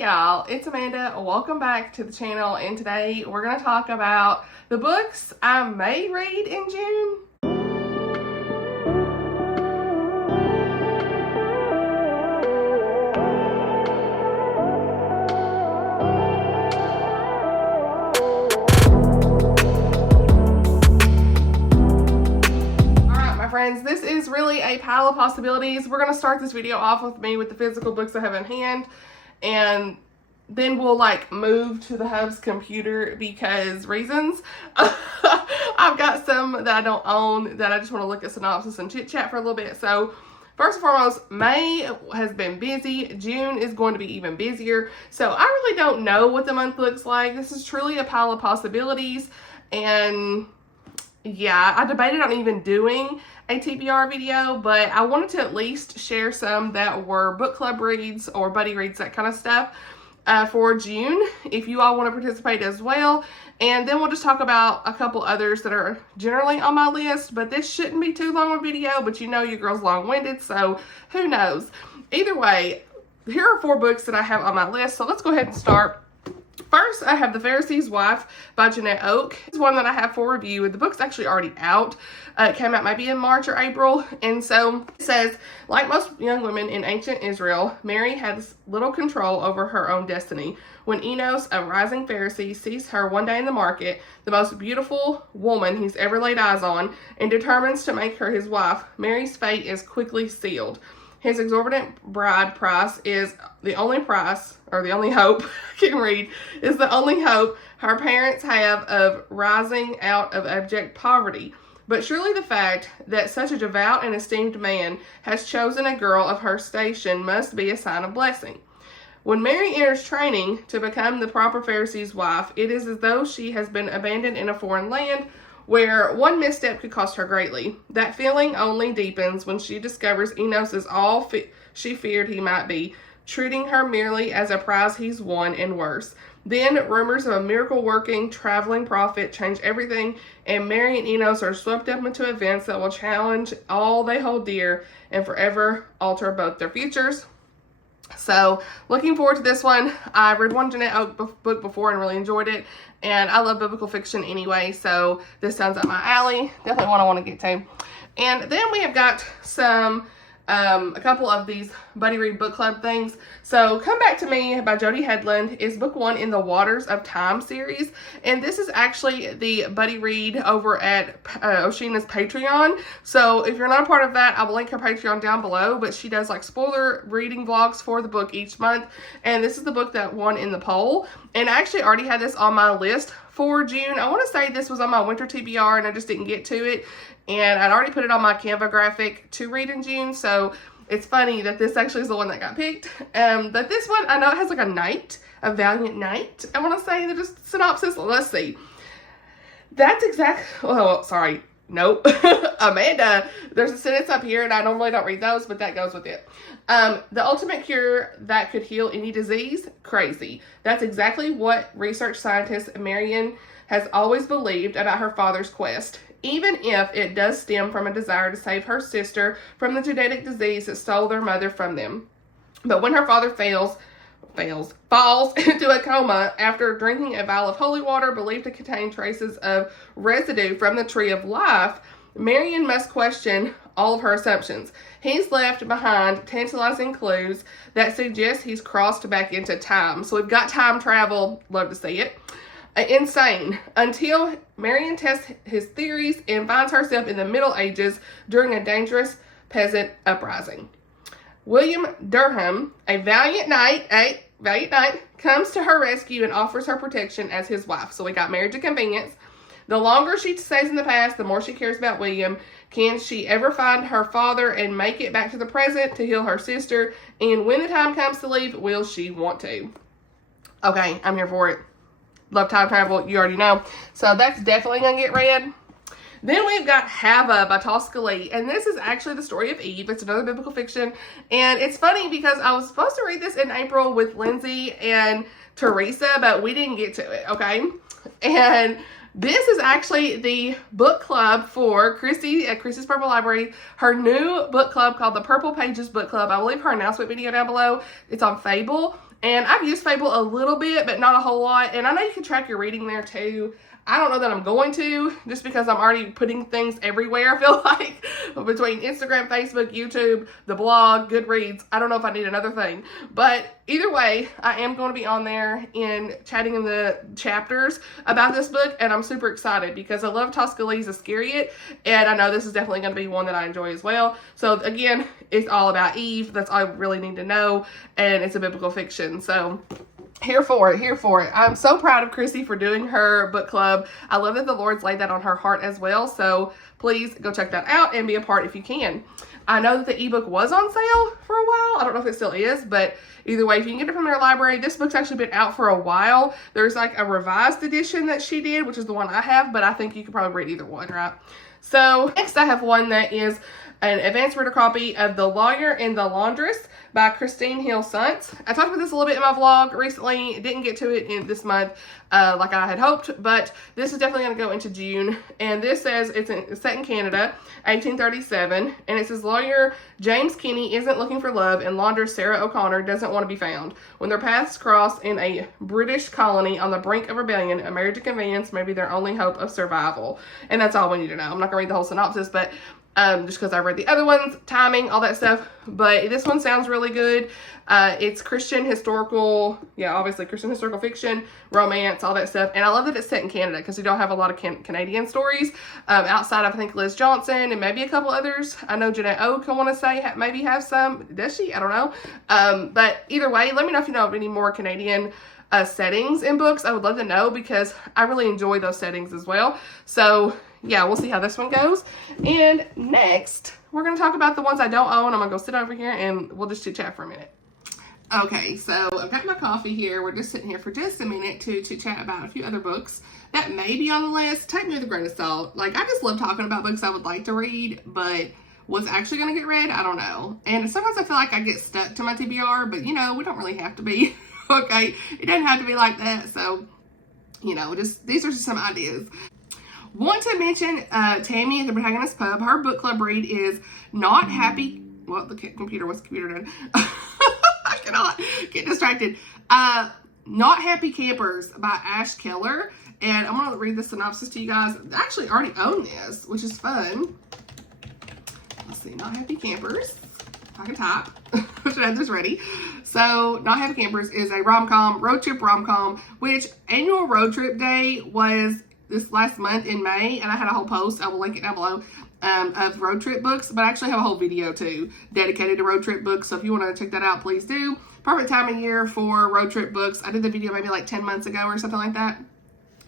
Hey y'all, it's Amanda. Welcome back to the channel, and today we're going to talk about the books I may read in June. Alright my friends, this is really a pile of possibilities. We're going to start this video off with me with the physical books I have in hand. And then we'll like move to the hub's computer because reasons. I've got some that I don't own that I just want to look at synopsis and chit chat for a little bit. So first and foremost, May has been busy. June is going to be even busier. So I really don't know what the month looks like. This is truly a pile of possibilities. And yeah, I debated on even doing a TBR video, but I wanted to at least share some that were book club reads or buddy reads, that kind of stuff for June, if you all want to participate as well. And then we'll just talk about a couple others that are generally on my list, but this shouldn't be too long of a video, but you know your girl's long-winded, so who knows. Either way, here are 4 books that I have on my list, so let's go ahead and start. First, I have The Pharisee's Wife by Jeanette. It's one that I have for review. The book's actually already out. It came out maybe in March or April. And so it says, like most young women in ancient Israel, Mary has little control over her own destiny. When Enos, a rising Pharisee, sees her one day in the market, the most beautiful woman he's ever laid eyes on, and determines to make her his wife, Mary's fate is quickly sealed. His exorbitant bride price is the only price, or the only hope, I can't read, is the only hope her parents have of rising out of abject poverty. But surely the fact that such a devout and esteemed man has chosen a girl of her station must be a sign of blessing. When Mary enters training to become the proper Pharisee's wife, it is as though she has been abandoned in a foreign land, where one misstep could cost her greatly. That feeling only deepens when she discovers Enos is all she feared he might be, treating her merely as a prize he's won, and worse. Then rumors of a miracle-working traveling prophet change everything, and Mary and Enos are swept up into events that will challenge all they hold dear and forever alter both their futures. So, looking forward to this one. I read one Jeanette Oak book before and really enjoyed it. And I love biblical fiction anyway, so this sounds up my alley. Definitely one I want to get to. And then we have got some, a couple of these buddy read book club things. So, Come Back to Me by Jody Hedlund is book 1 in the Waters of Time series. And this is actually the buddy read over at Oshina's Patreon. So, if you're not a part of that, I will link her Patreon down below. But she does like spoiler reading vlogs for the book each month. And this is the book that won in the poll. And I actually already had this on my list for June. I want to say this was on my winter TBR and I just didn't get to it. And I'd already put it on my Canva graphic to read in June. So it's funny that this actually is the one that got picked. But this one, I know it has like a knight, a valiant knight. I want to say the just synopsis. Let's see. That's exact. Oh, sorry. Nope. Amanda, there's a sentence up here and I normally don't read those, but that goes with it. The ultimate cure that could heal any disease? Crazy. That's exactly what research scientist Marion has always believed about her father's quest, even if it does stem from a desire to save her sister from the genetic disease that stole their mother from them. But when her father falls into a coma after drinking a vial of holy water believed to contain traces of residue from the tree of life, Marion must question all of her assumptions. He's left behind tantalizing clues that suggest he's crossed back into time. So we've got time travel. Love to see it. Insane. Until Marion tests his theories and finds herself in the Middle Ages during a dangerous peasant uprising. William Durham, a valiant knight, comes to her rescue and offers her protection as his wife. So we got married to convenience. The longer she stays in the past, the more she cares about William. Can she ever find her father and make it back to the present to heal her sister? And when the time comes to leave, will she want to? Okay, I'm here for it. Love time travel, you already know. So that's definitely going to get read. Then we've got Havah by Tosca Lee, and this is actually the story of Eve. It's another biblical fiction, and it's funny because I was supposed to read this in April with Lindsay and Teresa, but we didn't get to it, okay? And this is actually the book club for Christy at Christy's Purple Library, her new book club called the Purple Pages Book Club. I will leave her announcement video down below. It's on Fable. And I've used Fable a little bit, but not a whole lot. And I know you can track your reading there too. I don't know that I'm going to, just because I'm already putting things everywhere, I feel like, between Instagram, Facebook, YouTube, the blog, Goodreads. I don't know if I need another thing. But either way, I am going to be on there and chatting in the chapters about this book, and I'm super excited because I love Tosca Lee's Iscariot, and I know this is definitely going to be one that I enjoy as well. So again, it's all about Eve. That's all I really need to know, and it's a biblical fiction. So here for it, here for it. I'm so proud of Chrissy for doing her book club. I love that the Lord's laid that on her heart as well. So please go check that out and be a part if you can. I know that the ebook was on sale for a while. I don't know if it still is, but either way, if you can get it from their library, this book's actually been out for a while. There's like a revised edition that she did, which is the one I have, but I think you could probably read either one, right? So next I have one that is an advanced reader copy of The Lawyer and the Laundress by Christine Hill Suntz. I talked about this a little bit in my vlog recently. Didn't get to it in this month like I had hoped, but this is definitely going to go into June. And this says it's set in Canada, 1837, and it says lawyer James Kinney isn't looking for love, and laundress Sarah O'Connor doesn't want to be found. When their paths cross in a British colony on the brink of rebellion, a marriage to convenience may be their only hope of survival. And that's all we need to know. I'm not going to read the whole synopsis, but just because I read the other ones, timing, all that stuff. But this one sounds really good. It's Christian historical, yeah, obviously Christian historical fiction, romance, all that stuff. And I love that it's set in Canada because we don't have a lot of Canadian stories outside of, I think, Liz Johnson and maybe a couple others. I know Jeanette Oak, I want to say, maybe have some. Does she? I don't know. But either way, let me know if you know of any more Canadian settings in books. I would love to know because I really enjoy those settings as well. So yeah, we'll see how this one goes. And next, we're going to talk about the ones I don't own. I'm going to go sit over here and we'll just chit chat for a minute. Okay, so I've got my coffee here. We're just sitting here for just a minute to chit chat about a few other books that may be on the list. Take me with a grain of salt. Like, I just love talking about books I would like to read, but what's actually going to get read, I don't know. And sometimes I feel like I get stuck to my TBR, but you know, we don't really have to be. Okay, it doesn't have to be like that. So, you know, just these are just some ideas. Want to mention Tammy at the Protagonist Pub. Her book club read is Not Happy. Well, the computer, what's the computer doing? I cannot get distracted. Not Happy Campers by Ash Keller. And I'm going to read the synopsis to you guys. I actually already own this, which is fun. Let's see. Not Happy Campers. I can type. I should have this ready. So, Not Happy Campers is a rom-com, road trip rom-com, which annual road trip day was this last month in May, and I had a whole post, I will link it down below, of road trip books, but I actually have a whole video too dedicated to road trip books, so if you want to check that out, please do. Perfect time of year for road trip books. I did the video maybe like 10 months ago or something like that.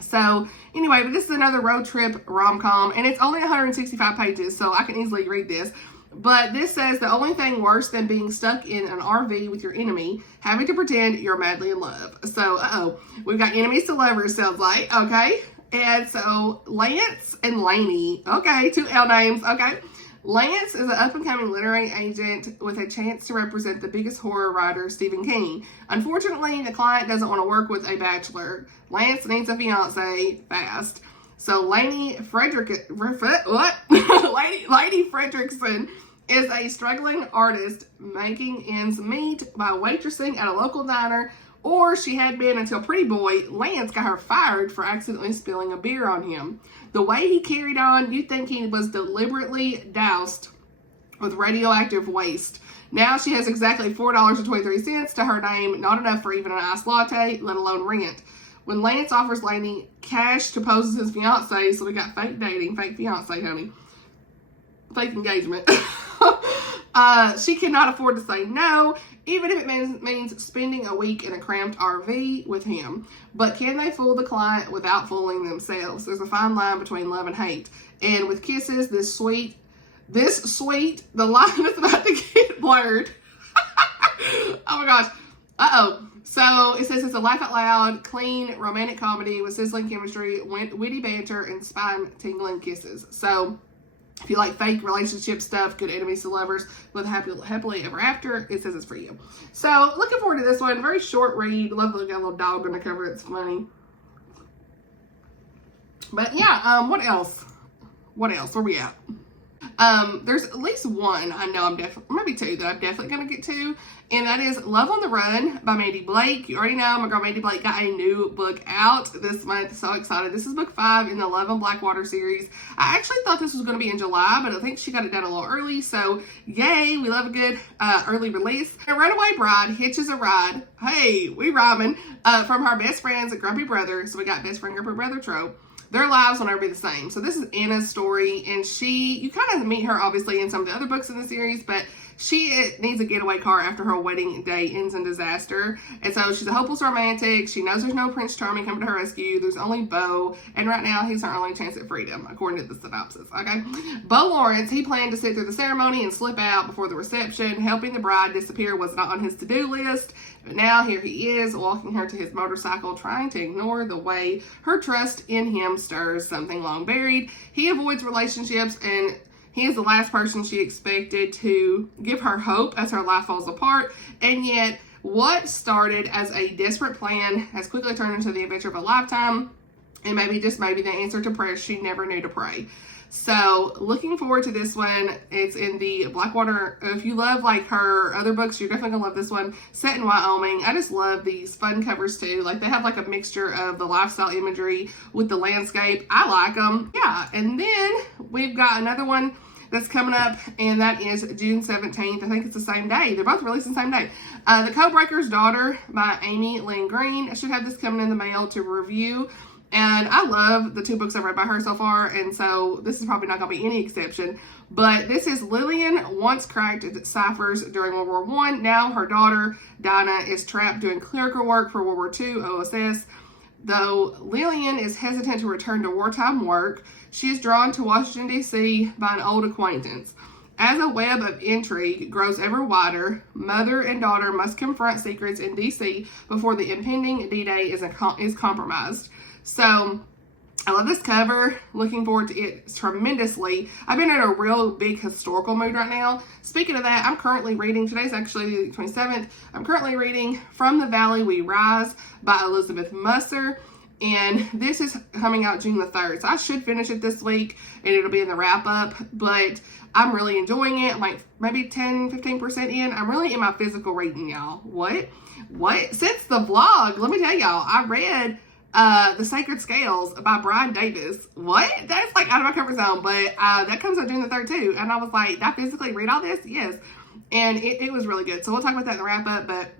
So anyway, but this is another road trip rom-com, and it's only 165 pages, so I can easily read this. But this says the only thing worse than being stuck in an RV with your enemy, having to pretend you're madly in love. So, we've got enemies to lovers, sounds like, okay? And so, Lance and Lainey, okay, 2 L names, okay? Lance is an up-and-coming literary agent with a chance to represent the biggest horror writer, Stephen King. Unfortunately, the client doesn't want to work with a bachelor. Lance needs a fiance fast. So, Lady Fredrickson is a struggling artist making ends meet by waitressing at a local diner, or she had been until Pretty Boy Lance got her fired for accidentally spilling a beer on him. The way he carried on, you'd think he was deliberately doused with radioactive waste. Now she has exactly $4.23 to her name, not enough for even an iced latte, let alone rent. When Lance offers Lainey cash to pose as his fiance, so we got fake dating, fake fiance, honey, fake engagement. She cannot afford to say no, even if it means spending a week in a cramped RV with him. But can they fool the client without fooling themselves? There's a fine line between love and hate. And with kisses, this sweet, the line is about to get blurred. Oh my gosh. Uh-oh. So it says it's a laugh out loud, clean, romantic comedy with sizzling chemistry, witty banter, and spine-tingling kisses. So if you like fake relationship stuff, good enemies to lovers, with happily ever after, it says it's for you. So looking forward to this one. Very short read. Love that we got a little dog on the cover. It's funny. But yeah, what else? Where we at? There's at least one I know I'm definitely, maybe two that I'm definitely going to get to, and that is Love on the Run by Mandi Blake. You already know my girl Mandi Blake got a new book out this month. So excited. This is book 5 in the Love on Blackwater series. I actually thought this was going to be in July, but I think she got it done a little early. So yay, we love a good early release. A Runaway Bride hitches a ride. Hey, we rhyming. From her best friends at Grumpy Brother. So we got best friend Grumpy Brother trope. Their lives will never be the same. So this is Anna's story, and you kind of meet her obviously in some of the other books in the series, but she needs a getaway car after her wedding day ends in disaster. And so she's a hopeless romantic. She knows there's no Prince Charming coming to her rescue. There's only Beau, and right now he's her only chance at freedom, according to the synopsis, okay? Beau Lawrence, he planned to sit through the ceremony and slip out before the reception. Helping the bride disappear was not on his to-do list. But now here he is, walking her to his motorcycle, trying to ignore the way her trust in him stirs something long buried. He avoids relationships, and he is the last person she expected to give her hope as her life falls apart. And yet, what started as a desperate plan has quickly turned into the adventure of a lifetime, and maybe, just maybe, the answer to prayers she never knew to pray. So, looking forward to this one. It's in the Blackwater. If you love like her other books, you're definitely gonna love this one. Set in Wyoming. I just love these fun covers too. Like, they have like a mixture of the lifestyle imagery with the landscape. I like them. Yeah. And then we've got another one that's coming up, and that is June 17th. I think it's the same day. They're both released the same day. The Codebreaker's Daughter by Amy Lynn Green. I should have this coming in the mail to review. And I love the 2 books I've read by her so far, and so this is probably not going to be any exception. But this is Lillian, once cracked ciphers during World War I. Now her daughter, Dinah, is trapped doing clerical work for World War II OSS. Though Lillian is hesitant to return to wartime work, she is drawn to Washington, D.C. by an old acquaintance. As a web of intrigue grows ever wider, mother and daughter must confront secrets in D.C. before the impending D-Day is compromised. So, I love this cover. Looking forward to it tremendously. I've been in a real big historical mood right now. Speaking of that, I'm currently reading, today's actually the 27th, I'm currently reading From the Valley We Rise by Elizabeth Musser. And this is coming out June the 3rd. So I should finish it this week, and it'll be in the wrap up. But I'm really enjoying it. Like maybe 10-15% in. I'm really in my physical reading, y'all. What? Since the vlog, let me tell y'all, I read The Sacred Scales by Brian Davis. What? That's like out of my comfort zone, but that comes out June the 3rd too. And I was like, did I physically read all this? Yes. And it was really good. So we'll talk about that in the wrap up, but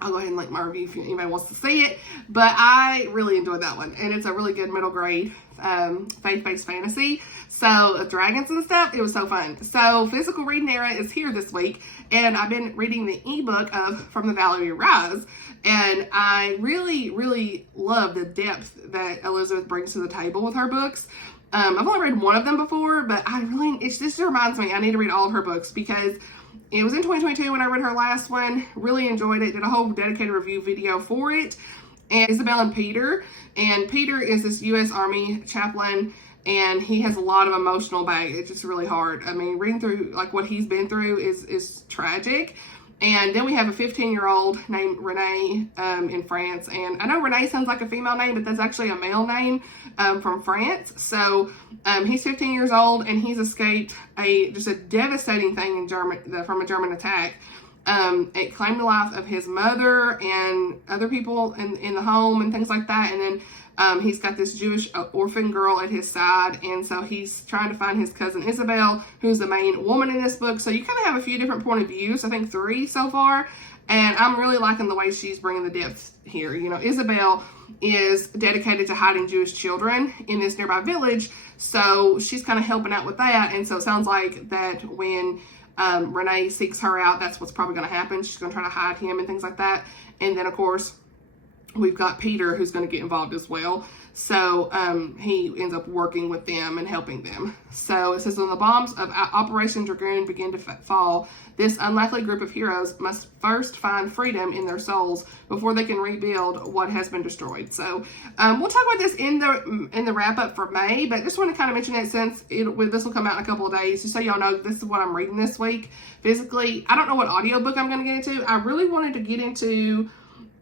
I'll go ahead and link my review if anybody wants to see it. But I really enjoyed that one. And it's a really good middle grade faith-based fantasy. So dragons and stuff, it was so fun. So physical reading era is here this week. And I've been reading the ebook of From the Valley We Rise. And I really, really love the depth that Elizabeth brings to the table with her books. I've only read one of them before, but it just reminds me I need to read all of her books, because it was in 2022 when I read her last one. Really enjoyed it. Did a whole dedicated review video for it. And Isabel and Peter. And Peter is this U.S. Army chaplain, and he has a lot of emotional baggage. It's really hard. I mean, reading through like what he's been through is tragic. And then we have a 15-year-old named Renee in France. And I know Renee sounds like a female name, but that's actually a male name from France. So he's 15 years old, and he's escaped just a devastating thing from a German attack. It claimed the life of his mother and other people in the home and things like that. And then he's got this Jewish orphan girl at his side, and so he's trying to find his cousin Isabel, who's the main woman in this book. So you kind of have a few different point of views, I think 3 so far, and I'm really liking the way she's bringing the depth here. You know, Isabel is dedicated to hiding Jewish children in this nearby village, so she's kind of helping out with that. And so it sounds like that when Renee seeks her out, that's what's probably going to happen. She's going to try to hide him and things like that. And then, of course, we've got Peter, who's going to get involved as well. So he ends up working with them and helping them. So it says, when the bombs of Operation Dragoon begin to fall, this unlikely group of heroes must first find freedom in their souls before they can rebuild what has been destroyed. So we'll talk about this in the wrap up for May, but just want to kind of mention it since this will come out in a couple of days, just so y'all know this is what I'm reading this week physically. I don't know what audiobook I'm going to get into. I really wanted to get into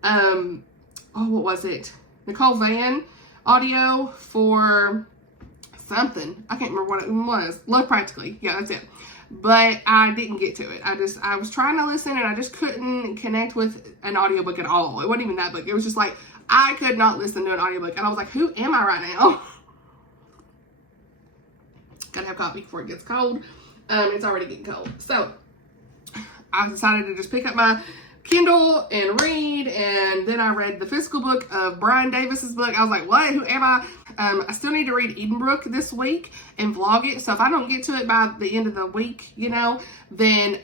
what was it? Nicole Van audio for something. I can't remember what it was. Love Practically. Yeah, that's it. But I didn't get to it. I was trying to listen and I just couldn't connect with an audiobook at all. It wasn't even that book. It was just like, I could not listen to an audiobook. And I was like, who am I right now? Gotta have coffee before it gets cold. It's already getting cold. So I decided to just pick up my Kindle and read, and then I read the physical book of Brian Davis's book. I was like, what? Who am I? I still need to read Edenbrooke this week and vlog it. So if I don't get to it by the end of the week, you know, then,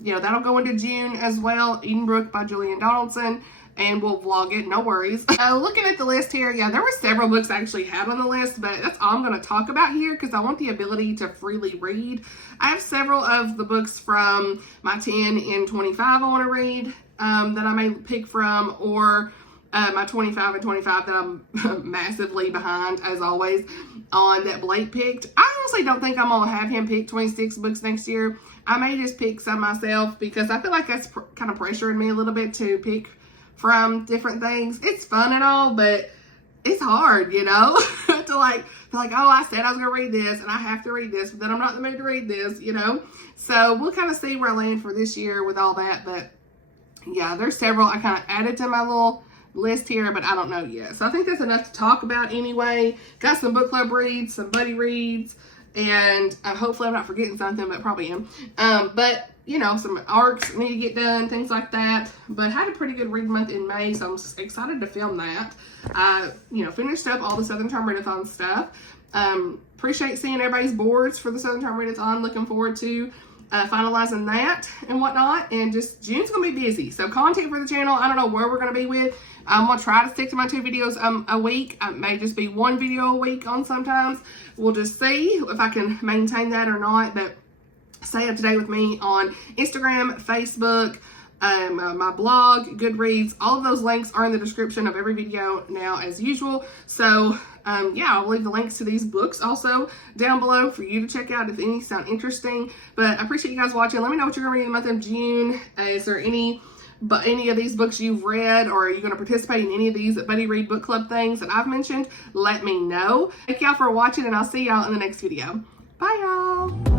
you know, that'll go into June as well. Edenbrooke by Julianne Donaldson, and we'll vlog it. No worries. Looking at the list here, yeah, there were several books I actually had on the list, but that's all I'm going to talk about here because I want the ability to freely read. I have several of the books from my 10 and 25 I want to read that I may pick from, or my 25 and 25 that I'm massively behind, as always, on that Blake picked. I honestly don't think I'm going to have him pick 26 books next year. I may just pick some myself because I feel like that's kind of pressuring me a little bit to pick from different things. It's fun and all, but it's hard, you know, to like, oh, I said I was going to read this and I have to read this, but then I'm not in the mood to read this, you know. So we'll kind of see where I land for this year with all that. But yeah, there's several I kind of added to my little list here, but I don't know yet. So I think that's enough to talk about anyway. Got some book club reads, some buddy reads, and hopefully I'm not forgetting something, but probably am. But you know, some arcs need to get done, things like that. But had a pretty good read month in May, so I'm excited to film that. You know, finished up all the Southern Charm Readathon stuff. Appreciate seeing everybody's boards for the Southern Charm Readathon. Looking forward to finalizing that and whatnot. And just June's gonna be busy, so content for the channel, I don't know where we're gonna be with. I'm gonna try to stick to my 2 videos a week. It may just be 1 video a week on sometimes. We'll just see if I can maintain that or not. But stay up to date with me on Instagram, Facebook, my blog, Goodreads. All of those links are in the description of every video now, as usual. So yeah, I'll leave the links to these books also down below for you to check out if any sound interesting. But I appreciate you guys watching. Let me know what you're gonna read in the month of June. Is there any of these books you've read, or are you going to participate in any of these Buddy Read Book Club things that I've mentioned? Let me know. Thank y'all for watching, and I'll see y'all in the next video. Bye, y'all.